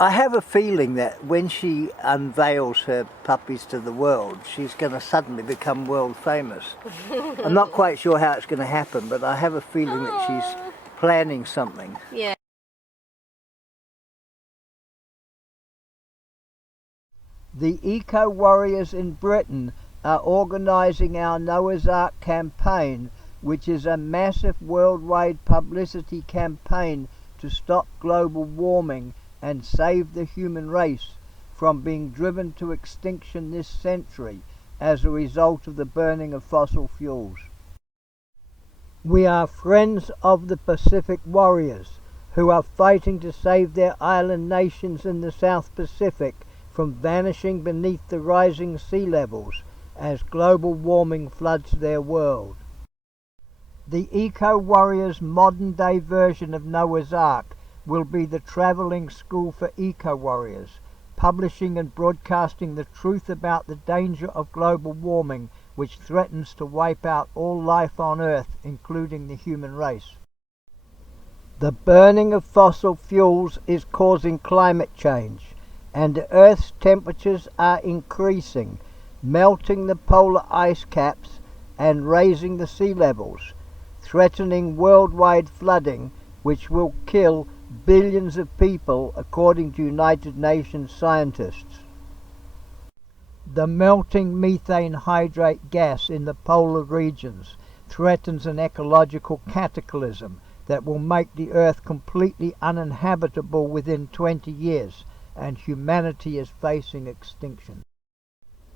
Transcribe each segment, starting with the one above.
I have a feeling that when she unveils her puppies to the world, she's going to suddenly become world famous. I'm not quite sure how it's going to happen, but I have a feeling that she's planning something. Yeah. The eco-warriors in Britain are organising our Noah's Ark campaign, which is a massive worldwide publicity campaign to stop global warming and save the human race from being driven to extinction this century as a result of the burning of fossil fuels. We are friends of the Pacific warriors who are fighting to save their island nations in the South Pacific from vanishing beneath the rising sea levels as global warming floods their world. The eco-warriors' modern-day version of Noah's Ark will be the travelling school for eco-warriors, publishing and broadcasting the truth about the danger of global warming, which threatens to wipe out all life on Earth, including the human race. The burning of fossil fuels is causing climate change, and the Earth's temperatures are increasing, melting the polar ice caps and raising the sea levels, threatening worldwide flooding, which will kill billions of people, according to United Nations scientists. The melting methane hydrate gas in the polar regions threatens an ecological cataclysm that will make the Earth completely uninhabitable within 20 years, and humanity is facing extinction.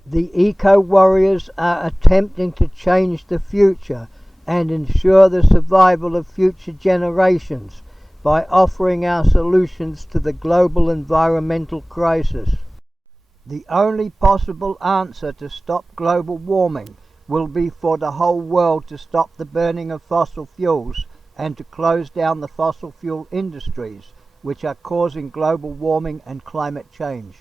The eco-warriors are attempting to change the future and ensure the survival of future generations by offering our solutions to the global environmental crisis. The only possible answer to stop global warming will be for the whole world to stop the burning of fossil fuels and to close down the fossil fuel industries, which are causing global warming and climate change.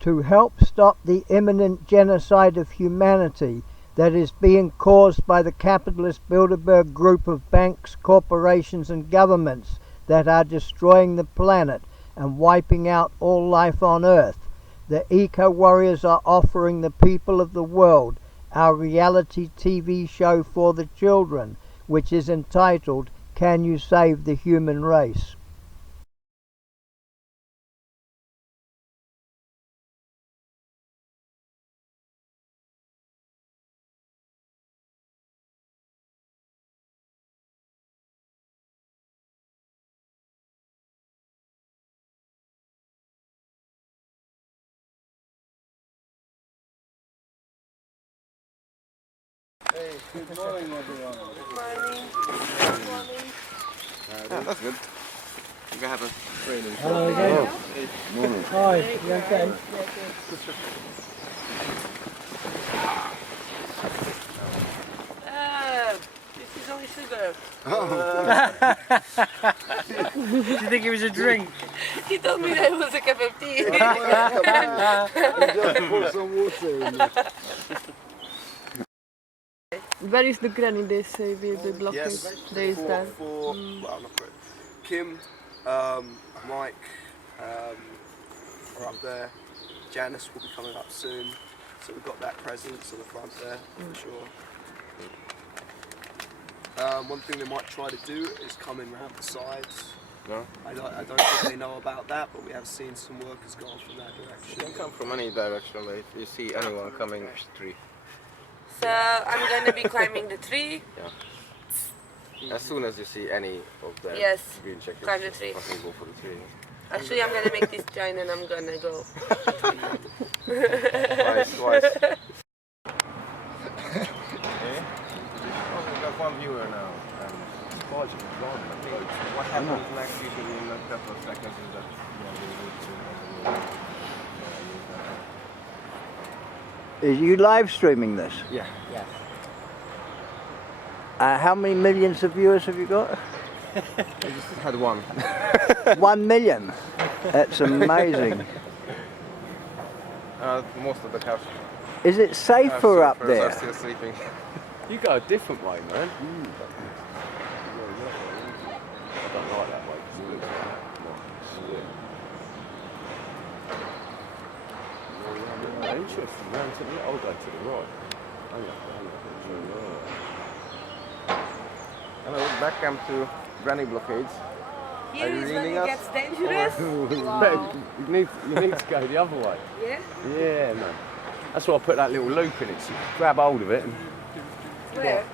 To help stop the imminent genocide of humanity that is being caused by the capitalist Bilderberg group of banks, corporations and governments that are destroying the planet and wiping out all life on Earth, the eco-warriors are offering the people of the world our reality TV show for the children, which is entitled, Can You Save the Human Race? Hey, good morning everyone. Good morning. Good morning. Yeah, that's good. You can have a training. Hello again. Morning. Hi, you okay? This is only sugar. Do you think it was a drink? He told me that it was a cup of tea. Just pour some water in it. Where is the granny they say will be blocked? Yes, There is there. well, not for it. Kim, Mike are up there. Janice will be coming up soon. So we've got that presence on the front there, for sure. One thing they might try to do is come in round the sides. No? I don't think they know about that, but we have seen some workers go off from that direction. You can come from any direction, but if you see anyone coming, tree. So I'm gonna be climbing the tree. Yeah. As soon as you see any of the Yes, green checkers, climb the tree. fucking go for the tree. Actually, I'm gonna make this giant and I'm gonna go. Twice. We've got one viewer now. What happens next usually in a couple of seconds is that Are you live streaming this? yeah. Yes. How many millions of viewers have you got? I just had one. 1 million. That's amazing. Most of the couch. Is it safer up surfers are there? still sleeping. You go a different way, man. I don't like that way. 'Cause it looks like interesting. Round to the, I'll go to the right. Hello, back camp to Granny blockades. Here Are you is when reading it us? gets dangerous. You need to go the other way. Yeah? Yeah, man. That's why I put that little loop in it. So you grab hold of it. And Where?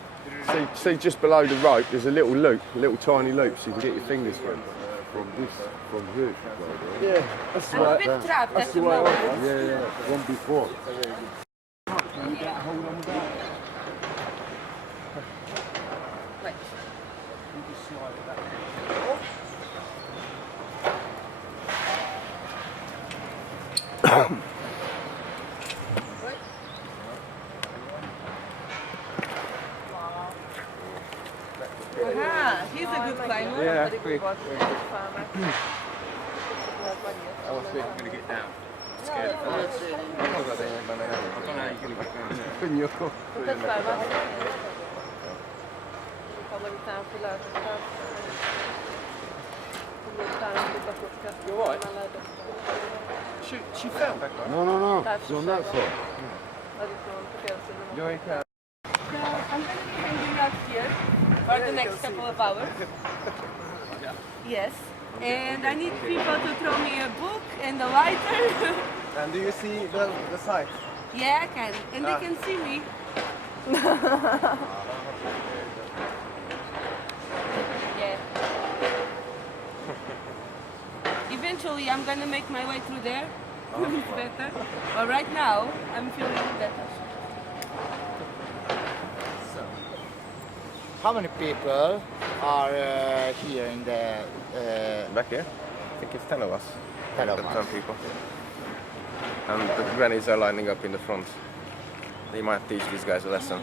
see just below the rope, there's a little loop, a little tiny loop, so you can get your fingers through. From here. Yeah, that's I'm a bit trapped at the moment. Yeah. One before. Wait. Aha, he's a good climber. Yeah, quick. I was going to get down. Scared. You're right. She fell. No. It's on that side. You're in So I'm going to be hanging out here for the next couple of hours. Yes. And I need people to throw me a book and a lighter. And do you see the site? Yeah, I can. And they can see me. Yeah. Eventually, I'm gonna make my way through there. It's better. But right now, I'm feeling better. How many people are here in the back here. I think it's 10 of us. 10 of 10 us? people. And the grannies are lining up in the front. They might teach these guys a lesson.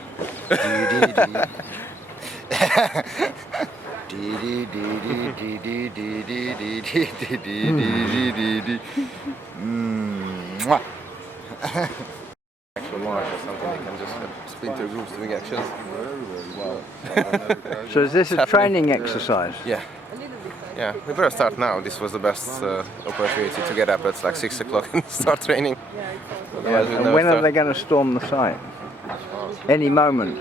Actual march or something, they can just split into groups doing actions. So is this a training exercise? Yeah. Yeah, we better start now. This was the best opportunity to get up at like 6 o'clock and start training. Otherwise we'll And never when are start. they going to storm the site? Any moment.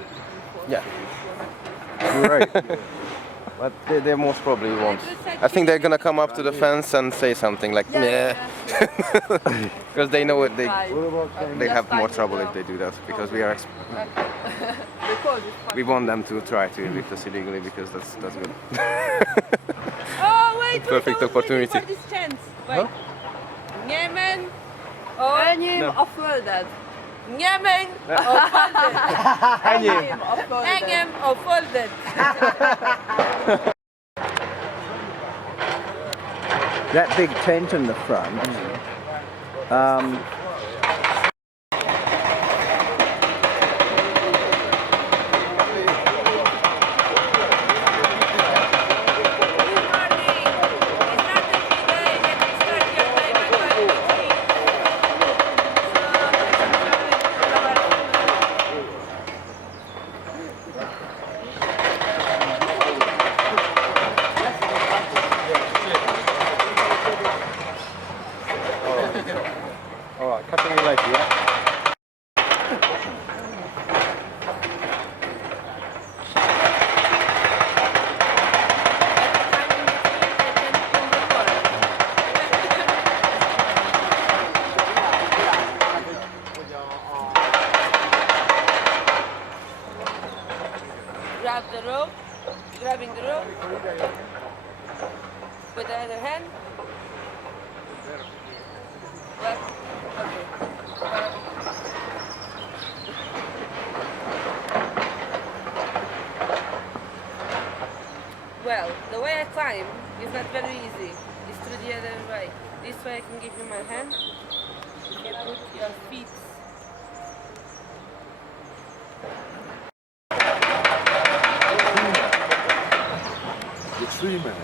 Yeah. Great. But they most probably won't. I think they're gonna come up to the fence and say something like "meh," because they know what they have more trouble if they do that, because we are we want them to try to evict us illegally, because that's good. Oh, wait! Perfect I was waiting opportunity. for this chance. Wait. Niemen. Oh, Enyém a földet. Niemen. Oh, földet. Enyém a földet. Engem a földet. That big tent in the front, Alright, cutting you later, yeah? Grab the rope, grabbing the rope with the other hand. Well, okay. Well, the way I climb is not very easy. It's through the other way. This way I can give you my hand. You can put your feet. The tree man.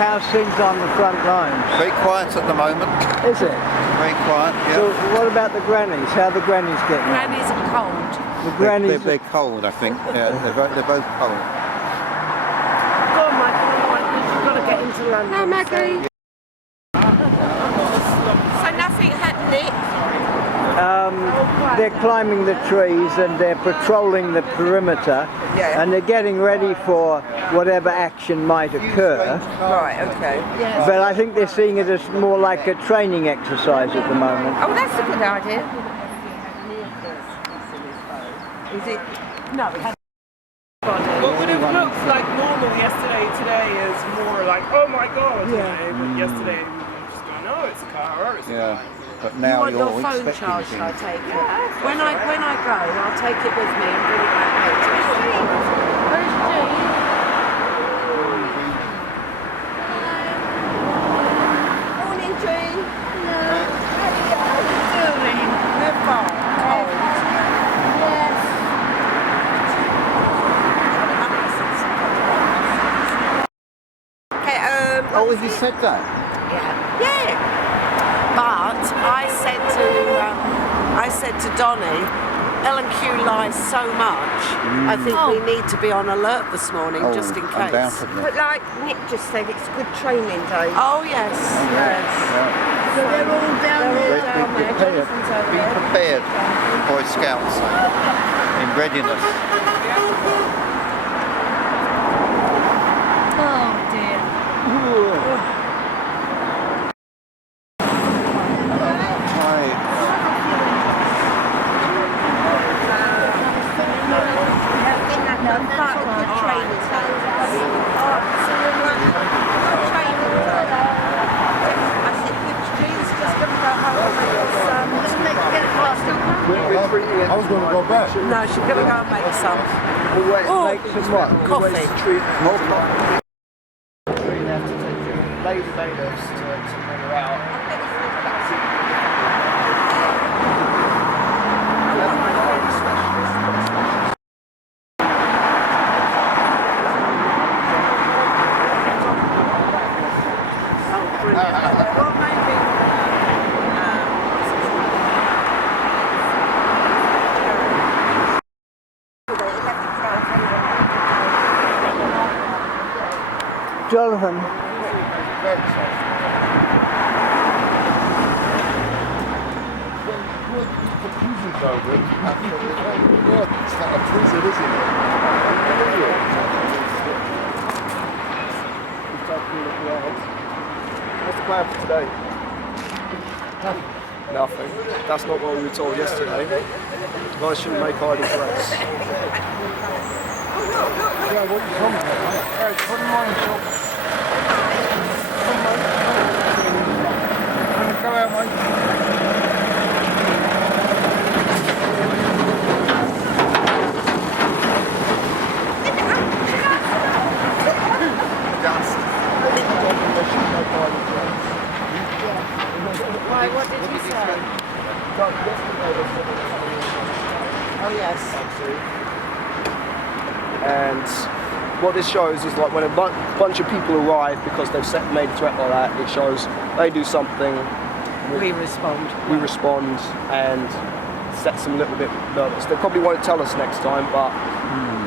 how's things on the front lines? Very quiet at the moment. Is it? Very quiet, yeah. So what about the grannies? How are the grannies getting on? Grannies are cold. The grannies... They're cold, I think. Yeah, they're both cold. Go on, Michael. You've got to get into London. No, Maggie. So nothing happening? They're climbing the trees and they're patrolling the perimeter, and they're getting ready for whatever action might occur. Right, okay. But I think they're seeing it as more like a training exercise at the moment. Oh, that's a good idea. Is it? No, it hasn't. What would have looked like normal yesterday, today is more like, oh my god, today. But yesterday we were just going, oh, it's a car, it's a car. But now you want your phone charged, I take it. When I go, I'll take it with me and bring it back later. Where's Jean? Morning, Jean. Hello. How are you doing? We're fine. Cold. Yes. Okay, Oh, have you said that? Yeah. But I said to Donnie, L&Q lies so much, I think we need to be on alert this morning, just in case. Undoubtedly. But like Nick just said, it's a good training day. Oh yes, yes. Yeah. So they're all down there. Be prepared, Boy Scouts, in readiness. Oh dear. I was going to go back. No, she's going to go and make some. Make some what? Coffee. We have to take the lady bailiffs to bring her out. Jonathan. It's not a prison, isn't it? What's the plan for today? Nothing. That's not what we were told yesterday. Guys shouldn't make idle threats. Yeah, what you coming at? Hey, put him on, Phil. Come out, mate. Why, what did you say? Oh yes. And what this shows is like when a bunch of people arrive because they've made a threat like that, it shows they do something. We respond. We respond and sets them a little bit nervous. They probably won't tell us next time, but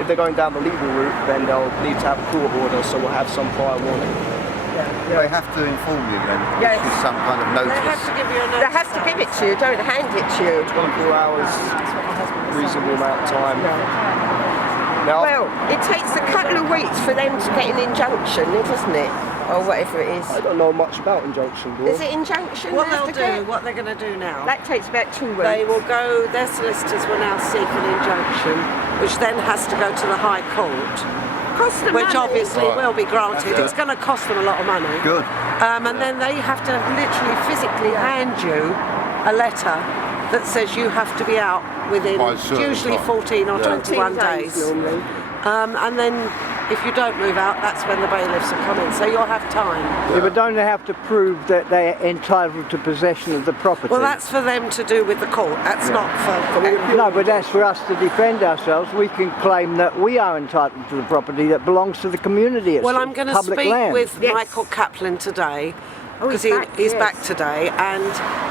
if they're going down the legal route, then they'll need to have a court order, so we'll have some prior warning. They have to inform you then, Yes. with some kind of notice. They have to give you a notice. They have to give it to you, don't hand it to you. 24 hours, reasonable amount of time. Now, Well, it takes a couple of weeks for them to get an injunction, doesn't it? Or whatever it is. I don't know much about injunction law. Is it injunction? What they'll do, what they're going to do now. That takes about 2 weeks. They will go, their solicitors will now seek an injunction, which then has to go to the High Court. Which obviously will be granted. It's going to cost them a lot of money. Good. And then they have to literally physically hand you a letter that says you have to be out within By a certain usually time. 14 or 21 days. normally. And then if you don't move out, that's when the bailiffs are coming. So you'll have time. Yeah, but don't they have to prove that they're entitled to possession of the property? Well, that's for them to do with the court. That's not for... No, but that's for us to defend ourselves. We can claim that we are entitled to the property that belongs to the community. It's well, I'm going to speak land. with Michael Kaplan today, because he's back today, and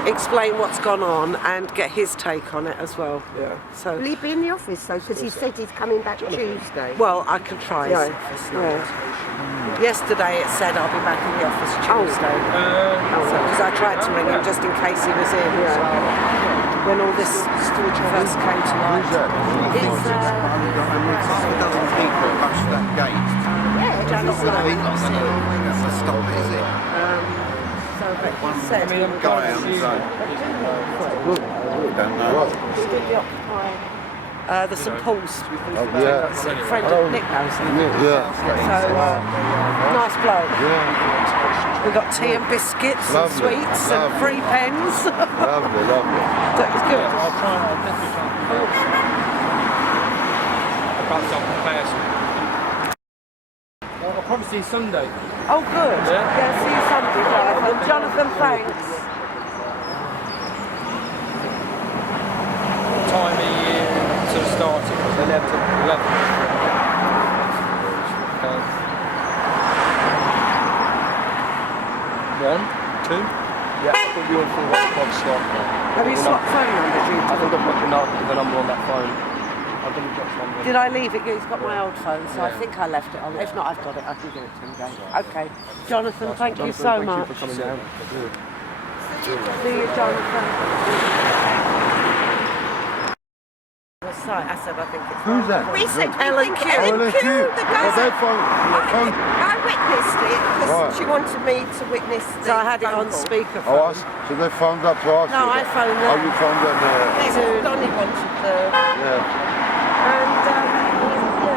explain what's gone on and get his take on it as well. Yeah. So will he be in the office though? Because he said he's coming back Tuesday. Well, I can try his office now. Yesterday it said I'll be back in the office Tuesday. Because I tried to ring him just in case he was in. When all this first came to light. It's half a dozen people rush that gate. Yeah, It's not going to stop it, is it? So, but he said he would Guy on his own. Don't know. the St Paul's friend of Nick knows him. So nice bloke. We got tea and biscuits and sweets and free pens. Lovely. That was good. I'll try and message on. Perhaps I'll prepare some. Well, I'll probably see you Sunday. Oh, good. Yeah, see you Sunday, Jonathan. Jonathan, thanks. What time are you sort of starting? 11. Okay. 1, 2? Yeah, I think we're on for 1 o'clock slot. Have you swapped phone numbers? I think I've got the number on that phone. I think I've got something. Did I leave it? He's got my old phone, so I think I left it on. If not, I've got it. I can give it to him again. Okay. Jonathan, thank you so much. Thank you for coming down. See you, Jonathan. I said I think it's... Who's that? We said Ellen Q. the guy. I witnessed it because Right. she wanted me to witness the So I had it phone on call. speakerphone. So they phoned up to ask No, you? I phoned them. Oh, you phoned them? Donnie wanted the... And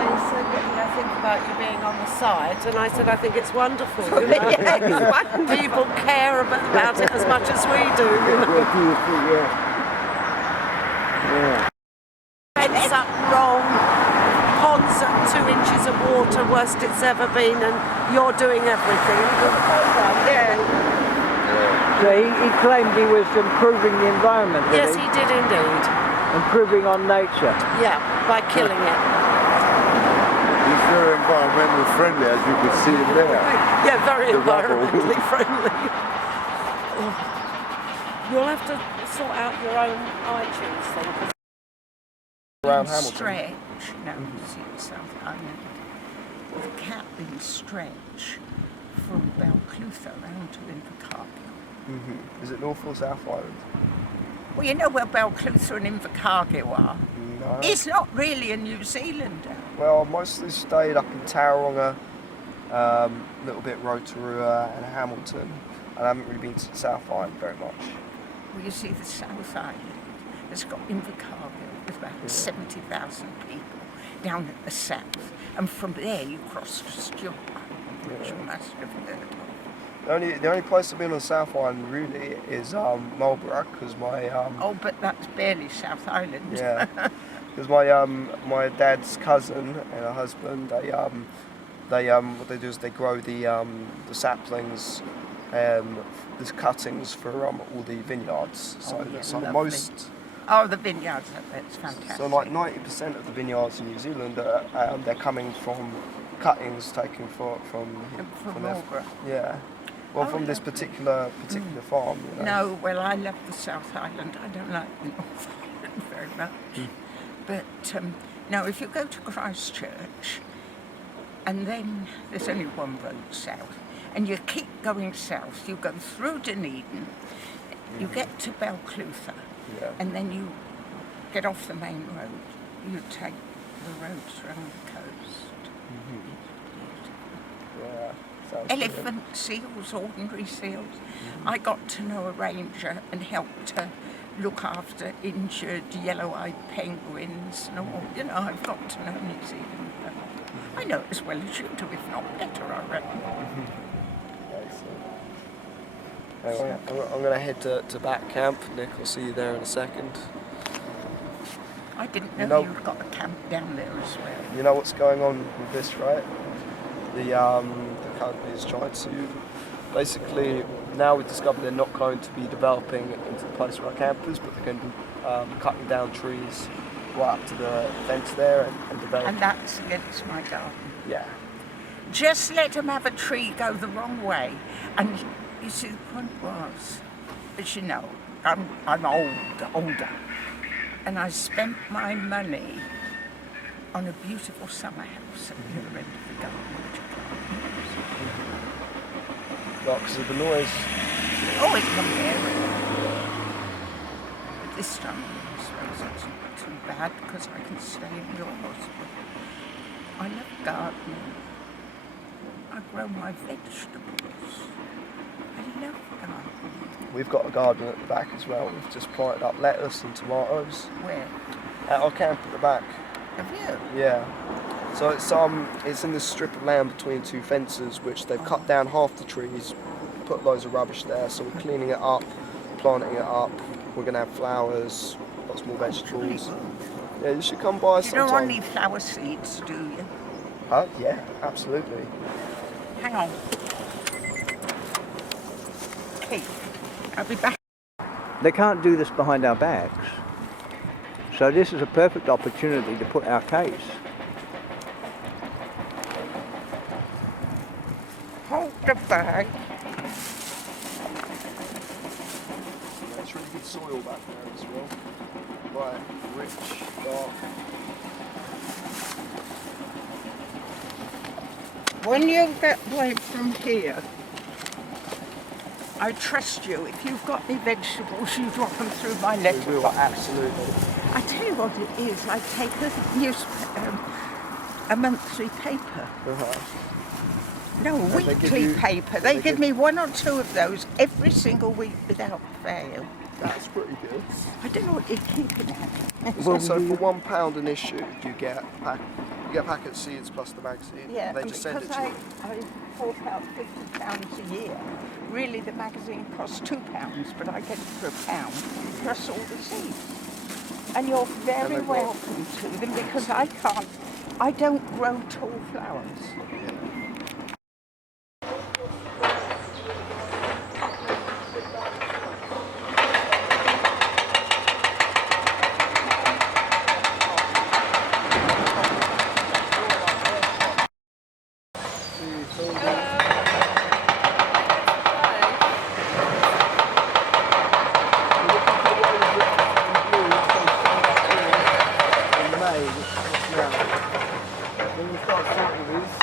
he said, what do I think about you being on the side? And I said, I think it's wonderful. You know? Yeah, it's wonderful. People care about it as much as we do. You know? Fence up wrong, ponds at 2 inches of water, worst it's ever been, and you're doing everything. Yeah. So he claimed he was improving the environment. Yes, he did indeed. Improving on nature. Yeah, by killing it. He's very environmentally friendly, as you can see him there. Yeah, very The rubble. environmentally friendly. You'll have to sort out your own iTunes thing. Around Hamilton. Stretch, no, South Island. The Catlin stretch from Balclutha round to Invercargill. Is it North or South Island? Well, you know where Balclutha and Invercargill are? No. It's not really a New Zealander. Well, I've mostly stayed up in Tauranga, a little bit Rotorua and Hamilton, and I haven't really been to the South Island very much. Well, you see, the South Island has got Invercargill with about 70,000 people down at the south, and from there you cross to Stewart Island, which you must have heard of. The only place I've been on the South Island really is Marlborough, because my Oh, but that's barely South Island. yeah, because my dad's cousin and her husband they what they do is they grow the saplings and the cuttings for all the vineyards. So, yeah, so lovely. most. Oh, the vineyards, that's fantastic. So like 90% of the vineyards in New Zealand they're coming from cuttings taken from their, Marlborough. yeah. Well, from this particular farm. You know. No, well, I love the South Island. I don't like the North Island very much. But now, if you go to Christchurch, and then there's only one road south, and you keep going south, you go through Dunedin, you get to Balclutha, and then you get off the main road. You take the roads around the coast. Yeah. Elephant seals, ordinary seals. I got to know a ranger and helped her look after injured yellow-eyed penguins and all. You know, I've got to know New Zealand well. I know it as well as you do, if not better, I reckon. Anyway, I'm going to head to back camp. Nick, I'll see you there in a second. I didn't know you'd got a camp down there as well. You know what's going on with this, right? the company is trying to basically, now we've discovered they're not going to be developing into the place where our camp is, but they're going to be cutting down trees right up to the fence there and developing. And that's against my garden. Yeah. Just let them have a tree go the wrong way. And you see, the point was, as you know, I'm older, and I spent my money on a beautiful summer house at the other end of the garden, which I can't use. Well, because of the noise. Oh, it can vary. But this time, I suppose it's not too bad because I can stay indoors. I love gardening. I grow my vegetables. I love gardening. We've got a garden at the back as well. We've just planted up lettuce and tomatoes. Where? At our camp at the back. Have you? Yeah. So it's in this strip of land between two fences, which they've cut down half the trees, put loads of rubbish there. So we're cleaning it up, planting it up. We're gonna have flowers, lots more vegetables. Yeah, you should come by sometime. You don't want any flower seeds, do you? Yeah, absolutely. Hang on. Okay, I'll be back. They can't do this behind our backs. So this is a perfect opportunity to put our case. Hold the bag. It's really good soil back there as well. Quite rich, dark. When you get away from here, I trust you. If you've got any vegetables, you drop them through my letterbox. We will, absolutely. I tell you what it is. I take a monthly paper. No, a weekly paper. They give me one or two of those every single week without fail. That's pretty good. I don't know what you're keeping at. So for £1 an issue, you get a packet of seeds plus the magazine. Yeah, and they just send it to you. I £4.50 a year. Really, the magazine costs £2, but I get it for £1 plus all the seeds. And you're very welcome to them because I don't grow tall flowers. When you start sorting these,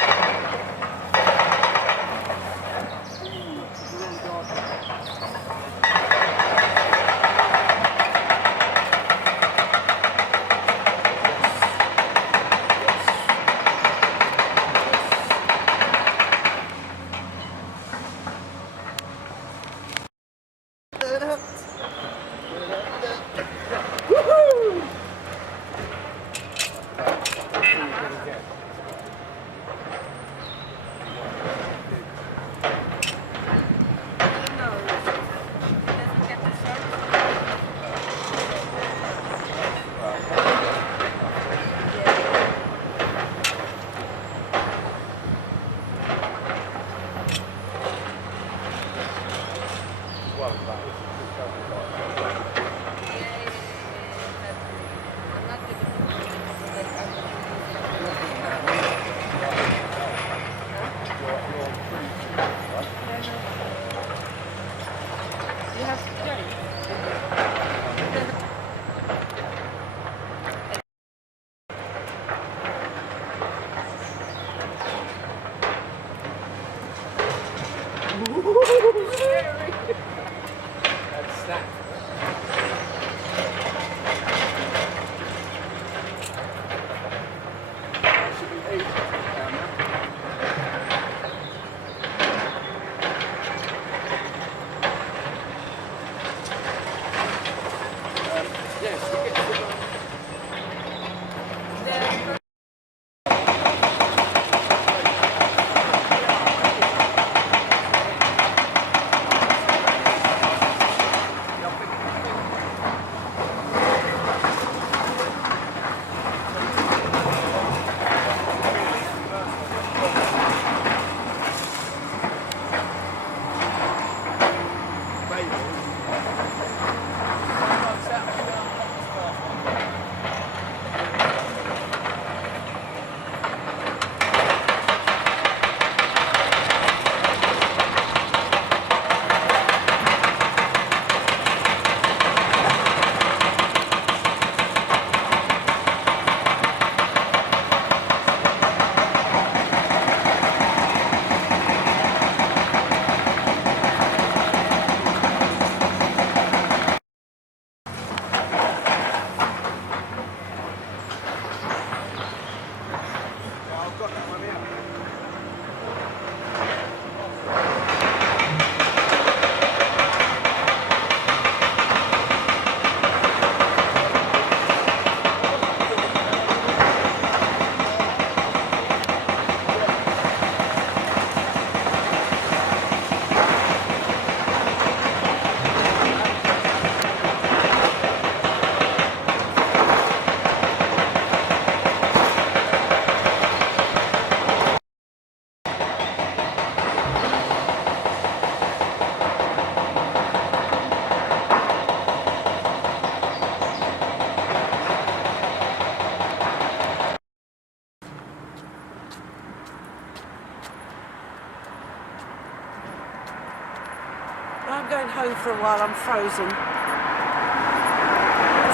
home for a while. I'm frozen.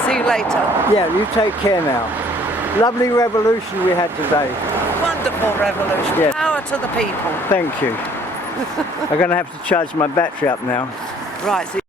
See you later. Yeah, you take care now. Lovely revolution we had today. Wonderful revolution. Yes. Power to the people. Thank you. I'm going to have to charge my battery up now. Right. So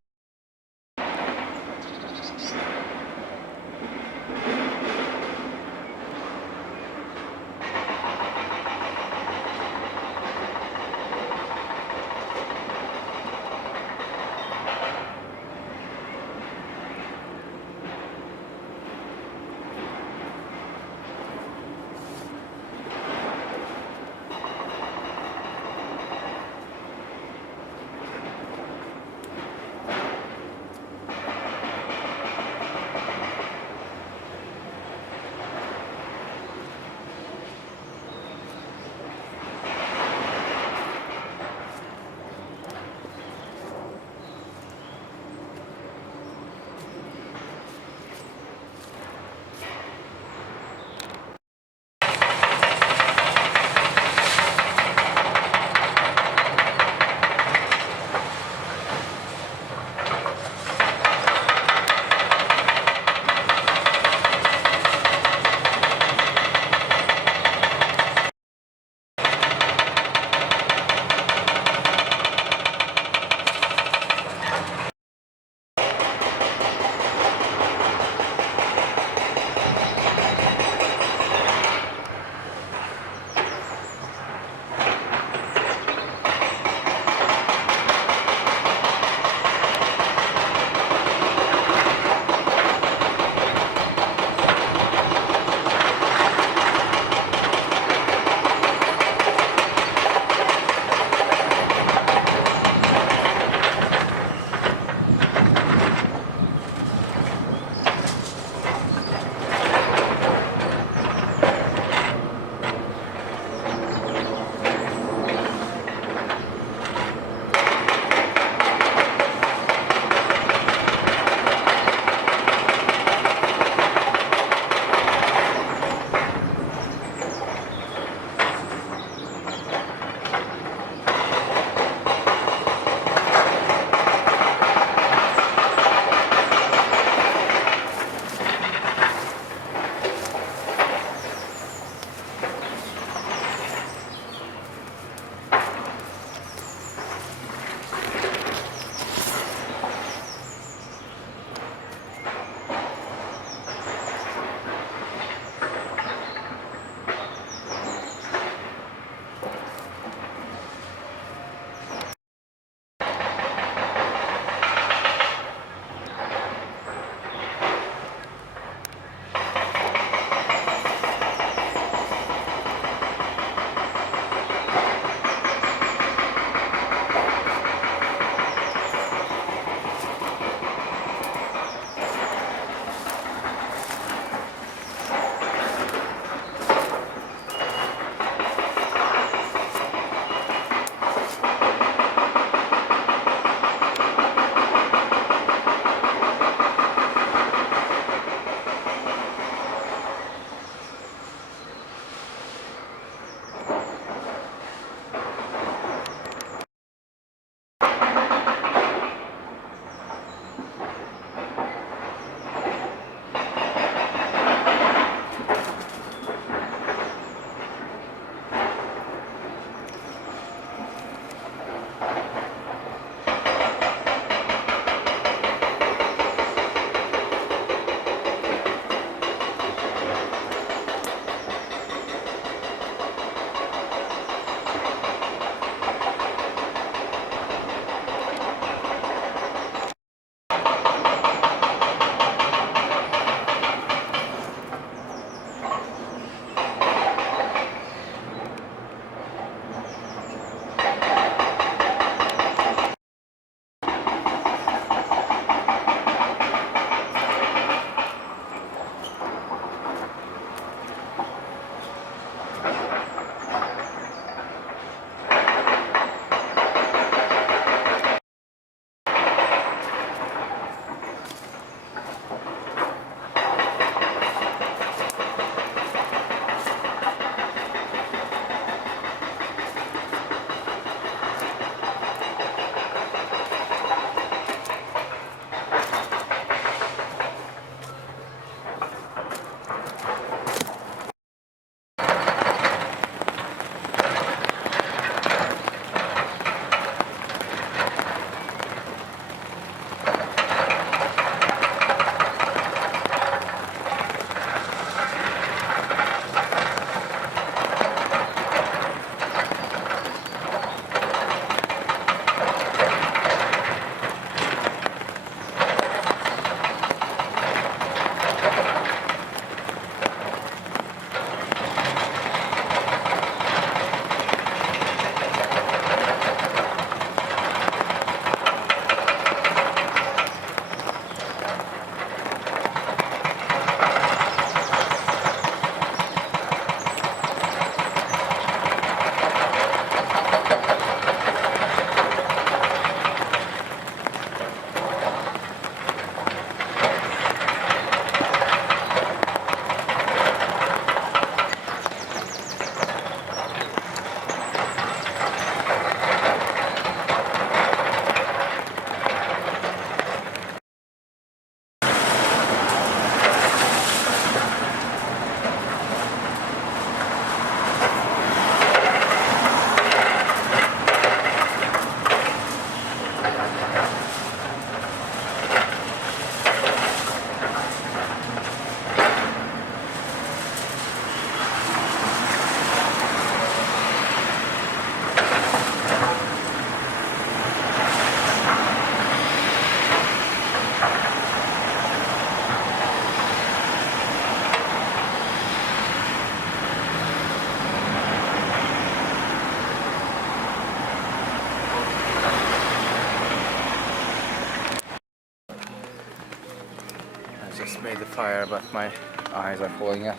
just made the fire, but my eyes are falling out.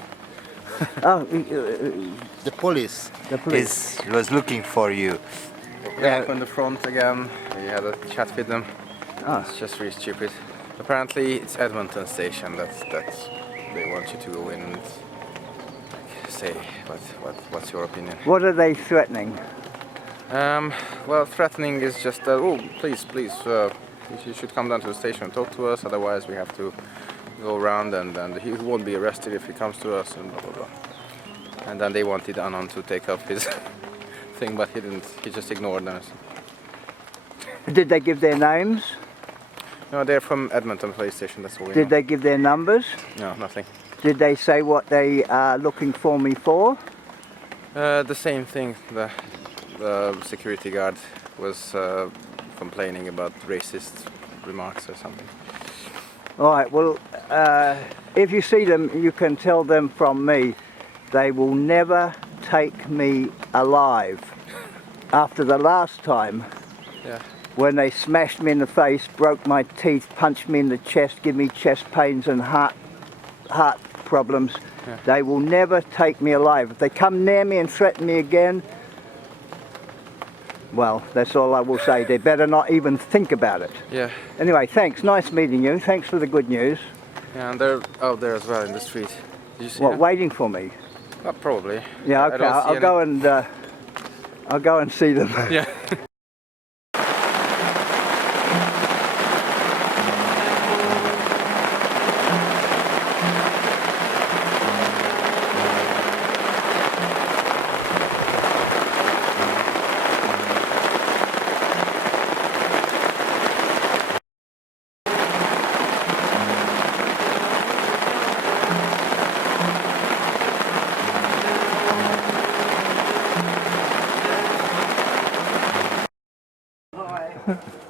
Oh, The police, was looking for you. Yeah, on the front again. We had a chat with them. Oh. It's just really stupid. Apparently, it's Edmonton Station that they want you to go in and say what's your opinion. What are they threatening? Well, threatening is just oh, please, you should come down to the station and talk to us. Otherwise, we have to go around, and he won't be arrested if he comes to us, and blah blah blah. And then they wanted Anand to take off his thing, but he didn't. He just ignored us. Did they give their names? No, they're from Edmonton police station. That's all we know. Did they give their numbers? No, nothing. Did they say what they are looking for me for? The same thing. The security guard was complaining about racist remarks or something. All right, well, if you see them, you can tell them from me, they will never take me alive. After the last time, when they smashed me in the face, broke my teeth, punched me in the chest, give me chest pains and heart problems, they will never take me alive. If they come near me and threaten me again, well, that's all I will say. They better not even think about it. Yeah. Anyway, thanks. Nice meeting you. Thanks for the good news. Yeah, and they're out there as well in the street. Did you see What, them? waiting for me? Probably. Yeah, okay. I'll go and see them. Yeah.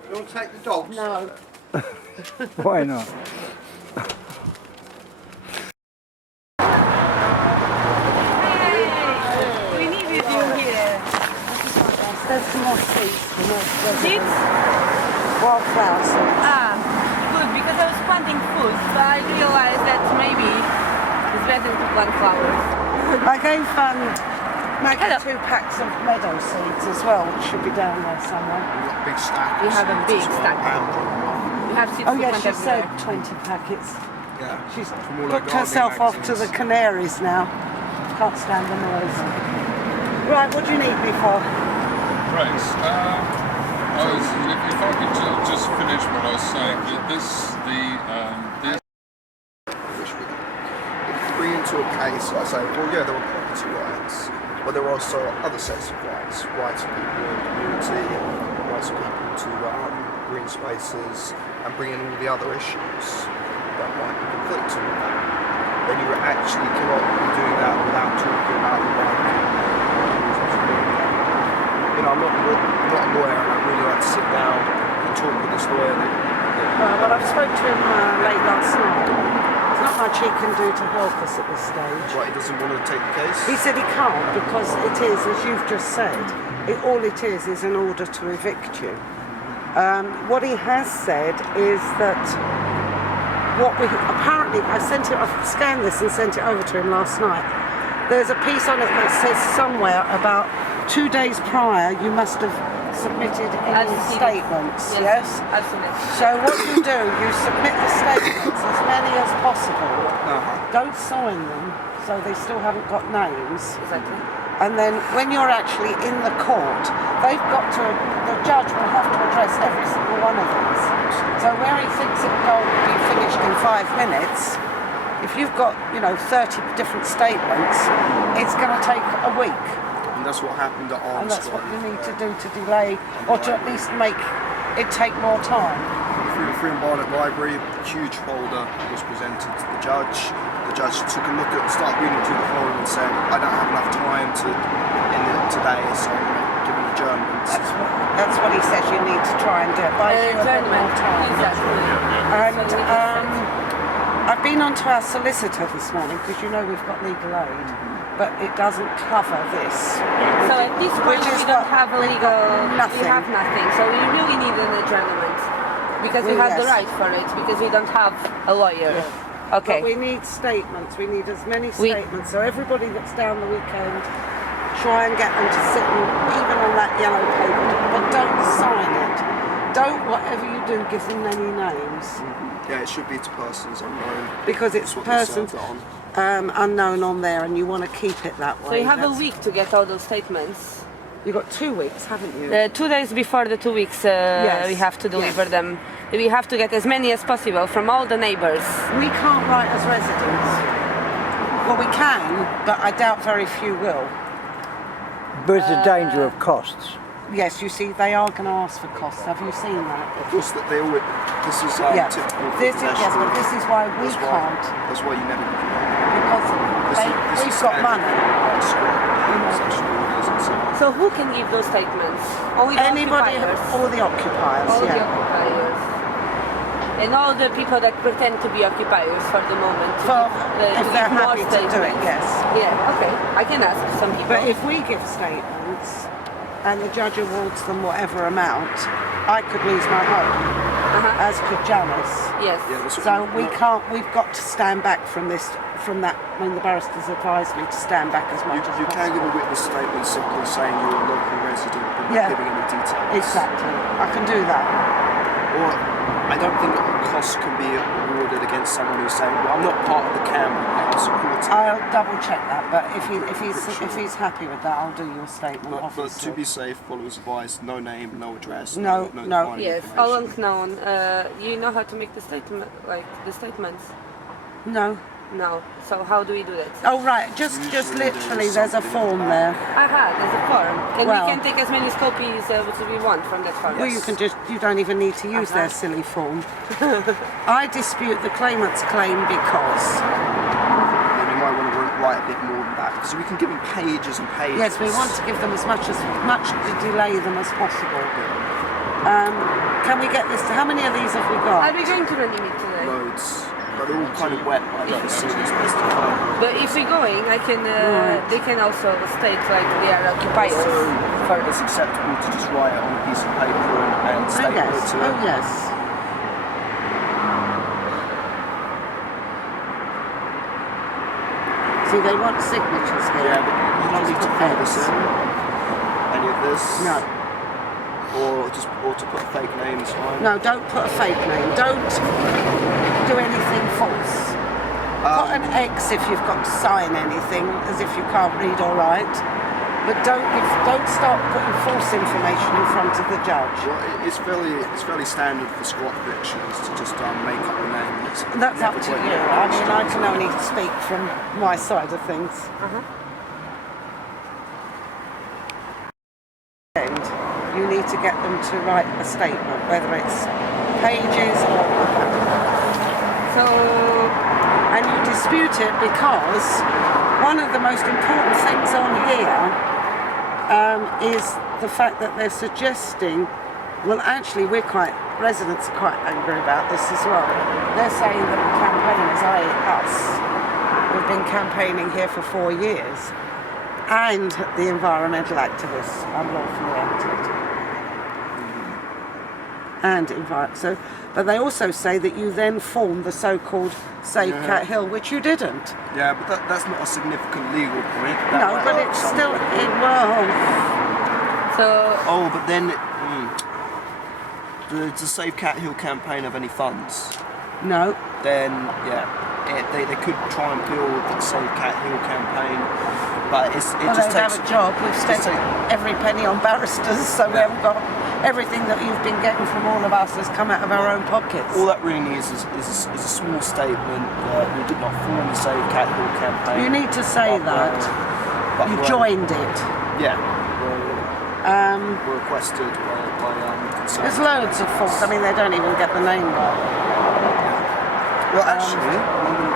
You want to take the dogs? No. Why not? We needed you here. There's some more seeds. Seeds? Wildflower seeds. Good, because I was planting food, but I realized that maybe it's better to plant flowers. I gave Maggie 2 packs of meadow seeds as well, which should be down there somewhere. Big stack. We have a big stack. We have seeds Oh to yeah, plant she said everywhere. 20 packets. Yeah. She's From all our booked herself gardening off to the magazines. Canaries now. Can't stand the noise. Right, what do you need me for? Right. If I could just finish what I was saying, this If you bring into a case, I say, well, yeah, there were property rights, but there are also other sets of rights. Rights of people in the community, rights of people to green spaces, and bring in all the other issues that might be conflicting with that. Then you actually cannot be doing that without talking about the right. You know, I'm not a lawyer, and I'd really like to sit down and talk with this lawyer. Well, I've spoke to him late last night. There's not much he can do to help us at this stage. Right, he doesn't want to take the case? He said he can't because it is, as you've just said, all it is an order to evict you. What he has said is that apparently, I've scanned this and sent it over to him last night. There's a piece on it that says somewhere about 2 days prior you must have submitted any statements, yes? Absolutely. So what you do, you submit the statements, as many as possible. Don't sign them, so they still haven't got names. Exactly. And then when you're actually in the court, the judge will have to address every single one of these. So where he thinks it will be finished in 5 minutes, if you've got, 30 different statements, it's going to take a week. And that's what happened at Arms. And that's what you need to do to delay, or to at least make it take more time. Through the Free and Barnet Library, a huge folder was presented to the judge. The judge took a look at, started reading through the folder and said, I don't have enough time to end it today, so I'm going to give an adjournment. That's what he says you need to try and do. Buys you a bit more time. Exactly. And I've been on to our solicitor this morning, because we've got legal aid, but it doesn't cover this. So at this point we don't have nothing. We have nothing, so we really need an adjournment. Because we have the right for it, because we don't have a lawyer. Okay. But we need statements. We need as many statements. So everybody that's down the weekend, try and get them to sit even on that yellow paper, but don't sign it. Don't, whatever you do, give them many names. Yeah, it should be to persons unknown. Because it's persons unknown on there, and you want to keep it that way. So you have a week to get all those statements. You've got 2 weeks, haven't you? 2 days before the 2 weeks, we have to deliver them. We have to get as many as possible from all the neighbours. We can't write as residents. Well, we can, but I doubt very few will. There's a danger of costs. Yes, you see, they are going to ask for costs. Have you seen that? Of course, that they always. This is typical. Yes, but this is why we can't. That's why you never. Because we've got money. So who can give those statements? Only the Anybody, occupiers? all the occupiers. All the occupiers. And all the people that pretend to be occupiers for the moment. If they're happy to do it, yes. Yeah, okay. I can ask some people. But if we give statements and the judge awards them whatever amount, I could lose my home, as could Janice. Yes. So we can't. We've got to stand back from this. From that, when the barristers advised me to stand back as much as possible. You can give a witness statement simply saying you're a local resident, but not giving any details. Exactly. I can do that. Or I don't think costs can be awarded against someone who's saying, well, I'm not part of the camp, I'll support it. I'll double check that, but if he's happy with that, I'll do your statement. But to be safe, followers advice, no name, no address, no. Yes, all unknown. You know how to make the statement, like the statements? No. No. So how do we do that? Oh right, just literally, there's a form there. There's a form, and we can take as many copies as we want from that form. Well, you don't even need to use their silly form. I dispute the claimant's claim because. Then you might want to write a bit more than that, because we can give them pages and pages. Yes, we want to give them as much to delay them as possible. Can we get this? How many of these have we got? Are we going to run it today? Loads. But they're all kind of wet, like as soon as best to But if we're going, they can also state like they are occupiers. So it's acceptable to just write it on a piece of paper and state it to it. Oh yes. See, they want signatures here. Yeah, but you don't need to fill this in. Any of this? No. Or to put a fake name is fine. No, don't put a fake name. Don't do anything false. Put an X if you've got to sign anything, as if you can't read or write. But don't start putting false information in front of the judge. Well, it's fairly standard for squat evictions to just make up a name. That's up to you. I mean, I can only speak from my side of things. And you need to get them to write a statement, whether it's pages or. And you dispute it because one of the most important things on here is the fact that they're suggesting, well actually residents are quite angry about this as well. They're saying that the campaigners, us, have been campaigning here for 4 years, and the environmental activists unlawfully entered. But they also say that you then formed the so-called Save Cat Hill, which you didn't. Yeah, but that's not a significant legal point. No, but it's still but then does the Save Cat Hill campaign have any funds? No. Then they could try and build the Save Cat Hill campaign, but it just takes have a job. We've spent every penny on barristers, so we haven't got. Everything that you've been getting from all of us has come out of our own pockets. All that really needs is a small statement that we did not form the Save Cat Hill campaign. You need to say that. You joined it. Yeah. We're requested by concerned. There's loads of faults. I mean, they don't even get the name right. Well, actually, London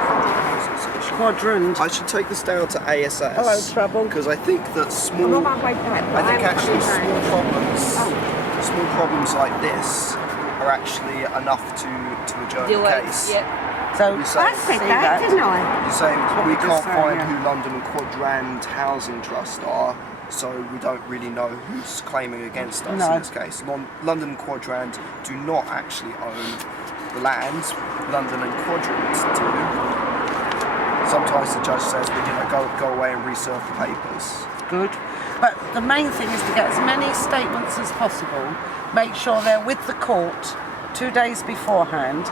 Quadrant. I should take this down to ASS. Hello, Trouble. Because I think that small problems like this are actually enough to adjourn the case. So you say, I said that, didn't I? You say we can't find who London Quadrant Housing Trust are, so we don't really know who's claiming against us in this case. London Quadrant do not actually own the land, London and Quadrant do. Sometimes the judge says, well, go away and reserve the papers. Good. But the main thing is to get as many statements as possible, make sure they're with the court 2 days beforehand,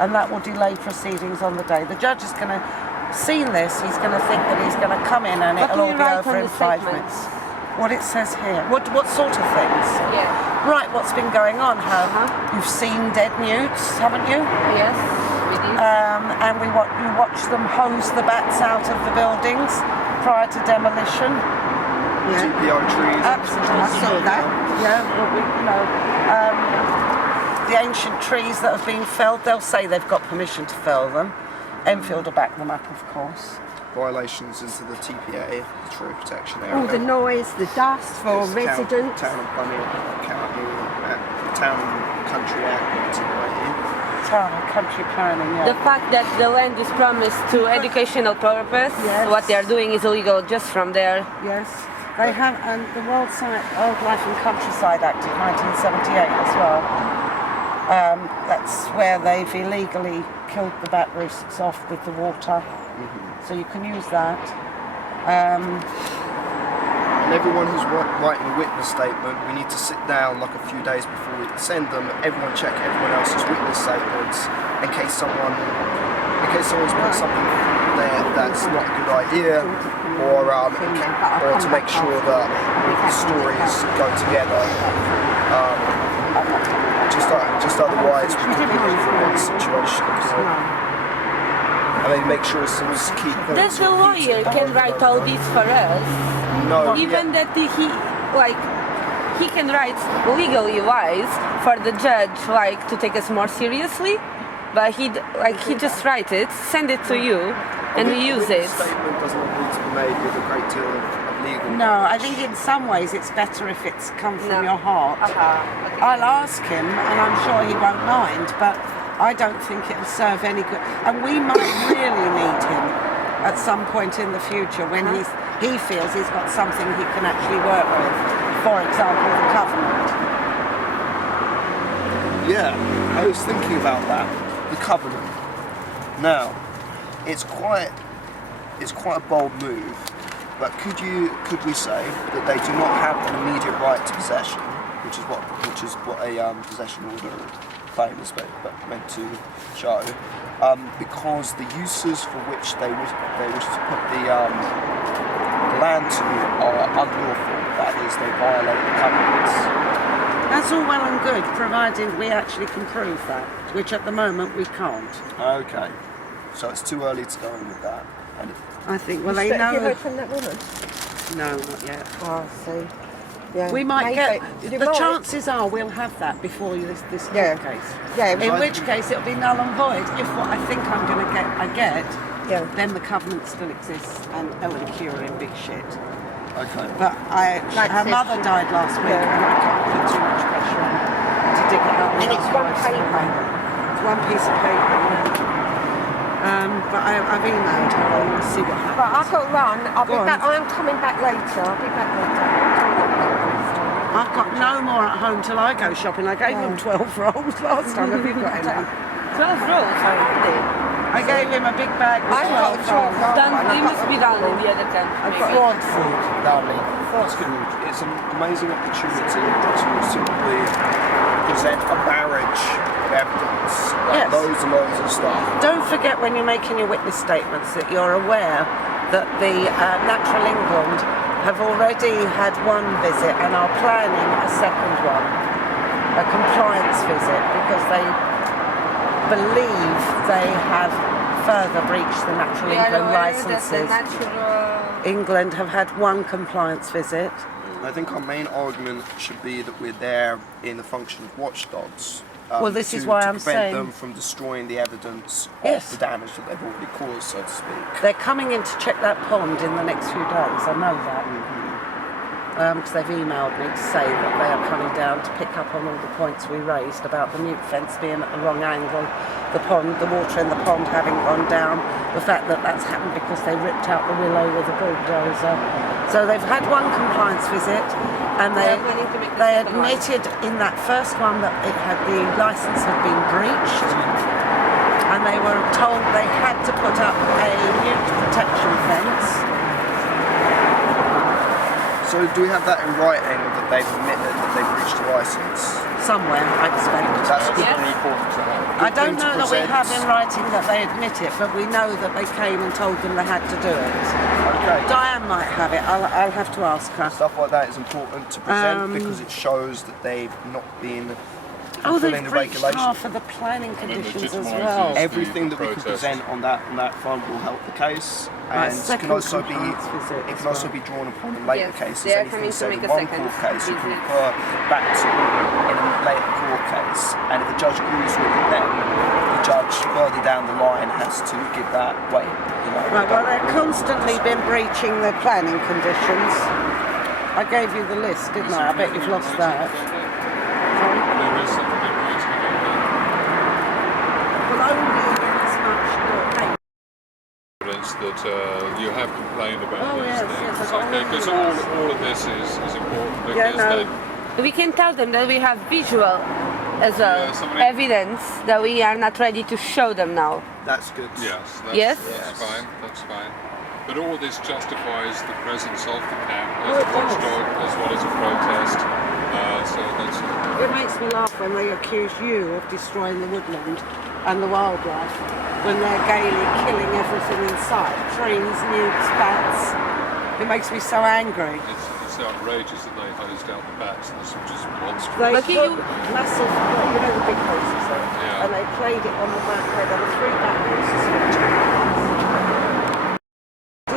and that will delay proceedings on the day. The judge is going to see this, he's going to think that he's going to come in and it'll all be over in 5 minutes. What it says here. What sort of things? Yeah. Right, what's been going on, You've seen dead newts, haven't you? Yes, we did. And you watch them hose the bats out of the buildings prior to demolition. Yeah. TPO trees. Absolutely. I saw that. Yeah, well, the ancient trees that have been felled, they'll say they've got permission to fell them. Enfield will back them up, of course. Violations into the TPA, the Tree Protection Area. All the noise, the dust for residents. Town and Country Act. Town and country planning, yeah. The fact that the land is promised to educational purpose, what they are doing is illegal just from there. Yes. They have, and the Wildlife and Countryside Act of 1978 as well. That's where they've illegally killed the bat roosts off with the water. So you can use that. And everyone who's writing a witness statement, we need to sit down like a few days before we send them. Everyone check everyone else's witness statements in case someone's put something there that's not a good idea, or to make sure that the stories go together. Just otherwise we could be in a situation. I mean, make sure it's keep. Does the lawyer can write all this for us? No. Even that he can write legally wise for the judge to take us more seriously, but he just write it, send it to you, and we use it. The statement doesn't need to be made with a great deal of legal. No, I think in some ways it's better if it's come from your heart. Okay. I'll ask him, and I'm sure he won't mind, but I don't think it'll serve any good. And we might really need him at some point in the future when he feels he's got something he can actually work with. For example, the covenant. Yeah, I was thinking about that. The covenant. Now, it's quite a bold move, but could we say that they do not have an immediate right to possession, which is what a possession order famous but meant to show, because the uses for which they wish to put the land to are unlawful. That is, they violate the covenants. That's all well and good, provided we actually can prove that, which at the moment we can't. Okay, so it's too early to go in with that. I think. Well, they know. Have you heard from that woman? No, not yet. Oh, see. Yeah. We might the chances are we'll have that before this court case. Yeah. In which case it'll be null and void. If what I think I'm going to get, then the covenant still exists and Ellen Cure in big shit. Okay. But her mother died last week and I can't put too much pressure on her to dig it up. And it's one paper. It's one piece of paper. But I've emailed her and we'll see what happens. But I've got to run. I'll be back. I'm coming back later. I'll be back later. I've got no more at home till I go shopping. I gave him 12 rolls last time. Have you got any? 12 rolls, I gave him a big bag with 12 rolls. They must be down in the other tent. I've got fraud food. Lovely. That's good. It's an amazing opportunity to simply present a barrage of evidence, loads and loads of stuff. Don't forget when you're making your witness statements that you're aware that the Natural England have already had one visit and are planning a second one, a compliance visit, because they believe they have further breached the Natural England licences. England have had one compliance visit. I think our main argument should be that we're there in the function of watchdogs. Well, this is why I'm saying to prevent them from destroying the evidence of the damage that they've already caused, so to speak. They're coming in to check that pond in the next few days, I know that. Because they've emailed me to say that they are coming down to pick up on all the points we raised about the newt fence being at the wrong angle, the water in the pond having gone down, the fact that that's happened because they ripped out the willow with a bulldozer. So they've had one compliance visit, and they admitted in that first one that the licence had been breached and they were told they had to put up a newt protection fence. So do we have that in writing that they've admitted that they've breached the licence? Somewhere, I expect. That's very important to have. I don't know that we have in writing that they admit it, but we know that they came and told them they had to do it. Okay. Diane might have it. I'll have to ask her. Stuff like that is important to present because it shows that they've not been Oh, they've fulfilling the breached regulations. half of the planning conditions as well. Everything that we can present on that front will help the case, and it can also be drawn upon in later cases. Anything said in one court case, you can refer back to in a later court case, and if the judge agrees with it, then the judge further down the line has to give that weight. Right. Well, they've constantly been breaching the planning conditions. I gave you the list, didn't I? I bet you've lost that. That you have complained about these things, okay? Because all of this is important because we can tell them that we have visual as well, evidence that we are not ready to show them now. That's good. Yes, that's fine. That's fine. But all this justifies the presence of the camp as a watchdog as well as a protest. So that's. It makes me laugh when they accuse you of destroying the woodland and the wildlife, when they're gaily killing everything in sight, trees, newts, bats. It makes me so angry. It's outrageous that they hosed out the bats, and this is just monstrous. They put massive, you know the big hoses there, and they played it on the back where there were 3 bat hoses.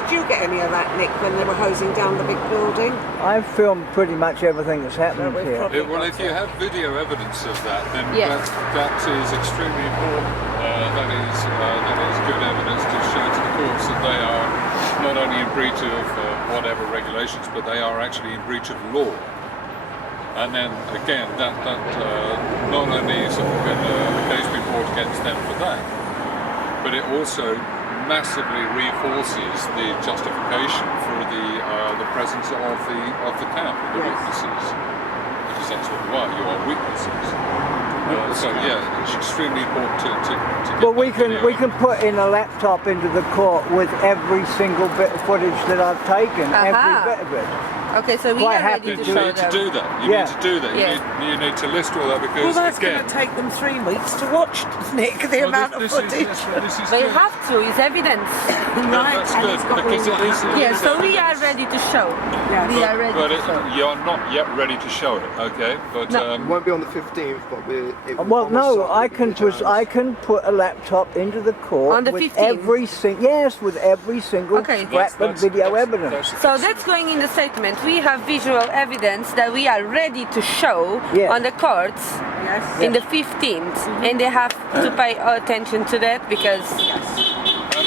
Did you get any of that, Nick, when they were hosing down the big building? I've filmed pretty much everything that's happened here. Well, if you have video evidence of that, then that is extremely important. That is good evidence to show to the courts that they are not only in breach of whatever regulations, but they are actually in breach of law. And then again, that not only sort of been a case been brought against them for that, but it also massively reinforces the justification for the presence of the camp, the witnesses, because that's what you are witnesses. So yeah, it's extremely important to get well, we can put in a laptop into the court with every single bit of footage that I've taken, every bit of it. Okay, so we are ready to show them. You need to do that. You need to do that. You need to list all that because well, that's going to take them 3 weeks to watch, Nick. The amount of footage. They have to. It's evidence. Right. That's good because it is. Yeah. So we are ready to show. Yeah. We are ready to show. You're not yet ready to show it, okay? But it won't be on the 15th, but well, no, I can put a laptop into the court on the with 15th. with every single scrap of video evidence. So that's going in the statement. We have visual evidence that we are ready to show on the courts in the 15th, and they have to pay attention to that because.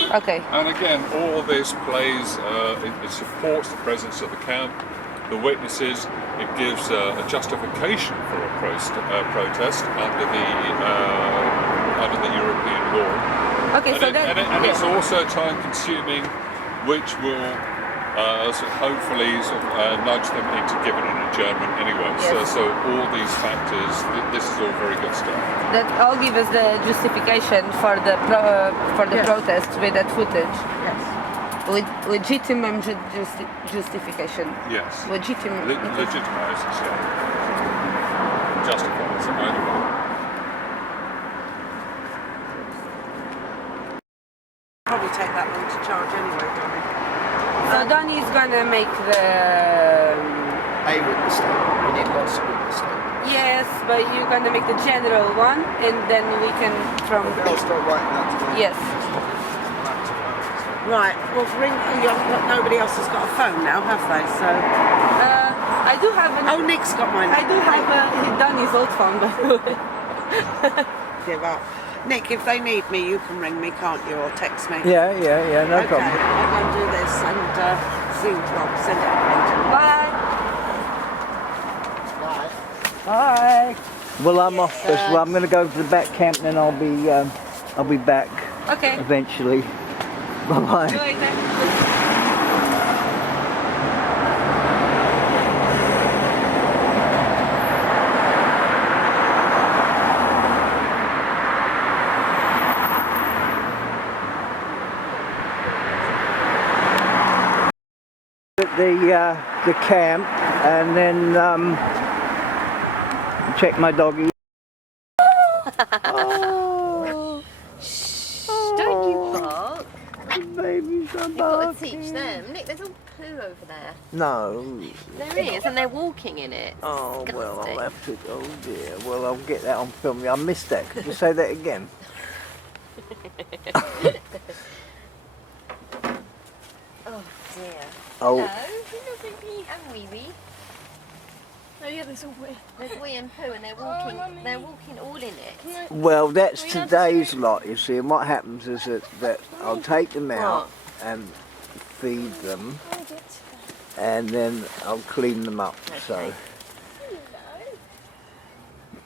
And again, all this plays, it supports the presence of the camp, the witnesses. It gives a justification for a protest under the European law. Okay, and it's also time-consuming, which will hopefully nudge them into giving an adjournment anyway. So all these factors, this is all very good stuff. That all give us the justification for the protest with that footage. Yes. With legitimate justification. Yes. Legitimate. Legitimizes, justifies it either way. Probably take that long to charge anyway, Donnie. So Donnie is gonna make the a witness statement. We need lots of witness statements. Yes, but you're gonna make the general one, and then we can from. I'll start writing that today. Yes. Right. Well, nobody else has got a phone now, have they? So. I do have. Oh, Nick's got mine. I do have Donnie's old phone, by the way. Give up. Nick, if they need me, you can ring me, can't you, or text me? Yeah, no problem. Okay, I'll go and do this and send it later. Bye. Bye. Well, I'm off this. Well, I'm going to go to the back camp, and then I'll be back. Okay. Eventually. Bye. See you later. At the camp, and then check my doggy. Oh. Shh, don't you bark. The babies are You've got barking. to teach them. Nick, there's all poo over there. No. There is, and they're walking in it. Oh, Disgusting. well, I'll have to. Oh, dear. Well, I'll get that on film. I missed that. Could you say that again? Oh, dear. Oh. Hello, hello, baby. I'm wee wee. Oh, yeah, there's all wee. There's wee and poo, and they're walking all in it. Well, that's today's lot, you see. And what happens is that I'll take them out and feed them, and then I'll clean them up. Okay. So.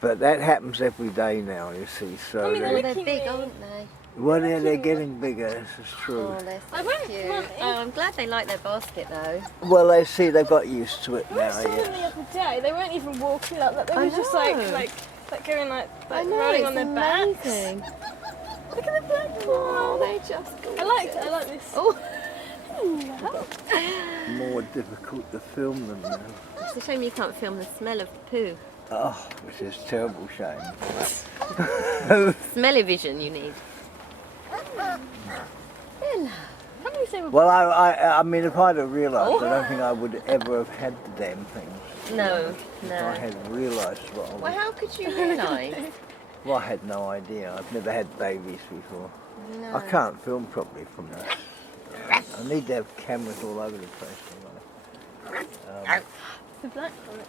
But that happens every day now, you see. So They're big, aren't they? well, yeah, they're getting bigger. This is true. Oh, they're so cute. Oh, I'm glad they like their basket though. Well, they see they've got used to it now. I saw them the Yes. other day. They weren't even walking like that. They were just like going like I know, rolling it's on their amazing. backs. Look at the black one. Oh, they're just gorgeous. I liked it. I like this. Oh. More difficult to film them now. It's a shame you can't film the smell of the poo. Oh, which is a terrible shame. Smelly-vision you need. Well, I mean, if I'd have realised, I don't think I would ever have had the damn things. No, If no. I had realised what I was. Well, how could you realise? Well, I had no idea. I've never had babies before. No. I can't film properly from that. I need to have cameras all over the place. The black one.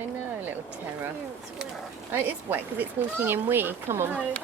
I know, little terror. It's wet. Oh, it is wet because it's walking in wee. Come on. No.